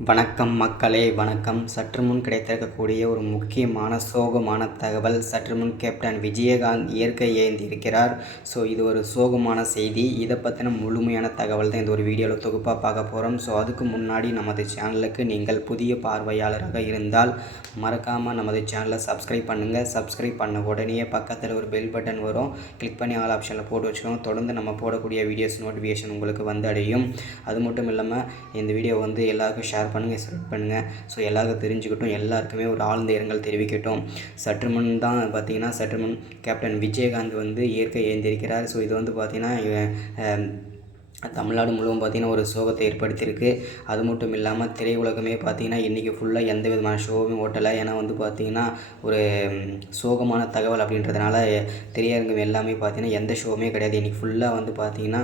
வணக்கம் மக்களே வணக்கம். சற்று முன் கிடைத்திருக்கக்கூடிய ஒரு முக்கியமான சோகமான தகவல். சற்று முன் கேப்டன் விஜயகாந்த் இயற்கை ஏந்திருக்கிறார் ஸோ இது ஒரு சோகமான செய்தி. இதை பற்றின முழுமையான தகவல் தான் இந்த ஒரு வீடியோவில் தொகுப்பாக பார்க்க போகிறோம் ஸோ அதுக்கு முன்னாடி நமது சேனலுக்கு நீங்கள் புதிய பார்வையாளராக இருந்தால் மறக்காமல் நமது சேனலை சப்ஸ்கிரைப் பண்ணுங்கள் சப்ஸ்கிரைப் பண்ண உடனே பக்கத்தில் ஒரு பெல் பட்டன் வரும். கிளிக் பண்ணி ஆல் ஆப்ஷனில் போட்டு வச்சுக்கோங்க. தொடர்ந்து நம்ம போடக்கூடிய வீடியோஸ் நோட்டிஃபிகேஷன் உங்களுக்கு வந்து அடையும். அது மட்டும் இல்லாமல் இந்த வீடியோ வந்து எல்லாருக்கும் ஷேர் பண்ணுங்கள் ஸ்ப்ரெட் பண்ணுங்கள் ஸோ எல்லாருக்கும் தெரிஞ்சுக்கிட்டும் எல்லாருக்குமே ஒரு ஆழ்ந்த இரங்கல் தெரிவிக்கட்டும். சற்றுமுன் தான் பார்த்தீங்கன்னா சற்றுமுன் கேப்டன் விஜயகாந்த் வந்து இயற்கை ஏந்திருக்கிறார் ஸோ இது வந்து பார்த்தீங்கன்னா தமிழ்நாடு முழுவதும் பார்த்திங்கன்னா ஒரு சோகத்தை ஏற்படுத்தியிருக்கு. அது மட்டும் இல்லாமல் திரையுலகமே பார்த்திங்கன்னா இன்றைக்கி ஃபுல்லாக எந்த விதமான ஷோவும் ஓட்டலை. ஏன்னா வந்து பார்த்திங்கன்னா ஒரு சோகமான தகவல் அப்படின்றதுனால திரையரங்கம் எல்லாமே பார்த்திங்கன்னா எந்த ஷோவுமே கிடையாது. இன்றைக்கி ஃபுல்லாக வந்து பார்த்திங்கன்னா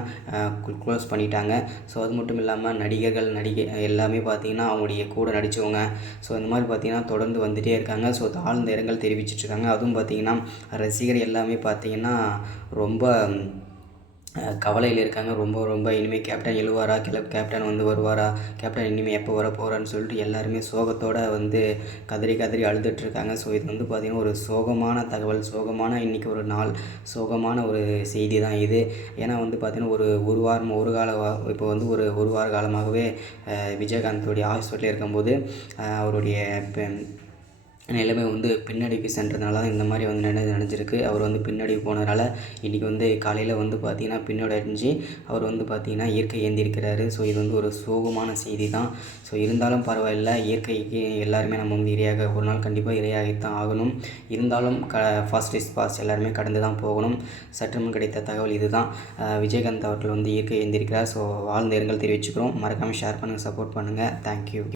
க்ளோஸ் பண்ணிட்டாங்க. ஸோ அது மட்டும் இல்லாமல் நடிகர்கள் நடிகை எல்லாமே பார்த்திங்கன்னா அவங்களுடைய கூட நடித்தவங்க ஸோ இந்த மாதிரி பார்த்திங்கன்னா தொடர்ந்து வந்துகிட்டே இருக்காங்க. ஸோ தாழ்ந்த இரங்கல் தெரிவிச்சிட்ருக்காங்க அதுவும் பார்த்திங்கன்னா ரசிகர் எல்லாமே பார்த்திங்கன்னா ரொம்ப கவலையில் இருக்காங்க. ரொம்ப ரொம்ப இனிமேல் கேப்டன் எழுவாரா? கிளப் கேப்டன் வந்து வருவாரா? கேப்டன் இனிமேல் எப்போ வர போகிறான்னு சொல்லிட்டு எல்லாருமே சோகத்தோடு வந்து கதறி கதறி அழுதுட்டுருக்காங்க ஸோ இது வந்து பார்த்திங்கன்னா ஒரு சோகமான தகவல். சோகமான இன்றைக்கி ஒரு நாள். சோகமான ஒரு செய்தி தான் இது. ஏன்னா வந்து பார்த்திங்கன்னா ஒரு ஒரு வாரம் ஒரு கால இப்போ வந்து ஒரு ஒரு வார காலமாகவே விஜயகாந்தோடைய ஹாஸ்பிட்டலில் இருக்கும்போது அவருடைய பெ- நிலைமை வந்து பின்னடைவுக்கு சென்றதுனால தான் இந்த மாதிரி வந்து நினை நடந்திருக்கு. அவர் வந்து பின்னடைவு போனதுனால இன்றைக்கி வந்து காலையில் வந்து பார்த்திங்கன்னா பின்னோட அடைஞ்சு அவர் வந்து பார்த்திங்கன்னா இயற்கை ஏந்திருக்கிறாரு. ஸோ இது வந்து ஒரு சோகமான செய்தி தான் ஸோ இருந்தாலும் பரவாயில்ல. இயற்கைக்கு எல்லாருமே நம்ம வந்து இரையாக ஒரு நாள் கண்டிப்பாக இரையாகத்தான் ஆகணும். இருந்தாலும் க ஃபாஸ்ட் இஸ் பாஸ் எல்லாருமே கடந்து தான் போகணும். சற்றுமுன் கிடைத்த தகவல் இதுதான். தான் விஜயகாந்த் அவர்கள் வந்து இயற்கை ஏந்திருக்கிறார். ஸோ வாழ்ந்த இரங்கல் தெரிவிச்சுக்கிறோம். மறக்காமல் ஷேர் பண்ணுங்கள் சப்போர்ட் பண்ணுங்கள் தேங்க்யூ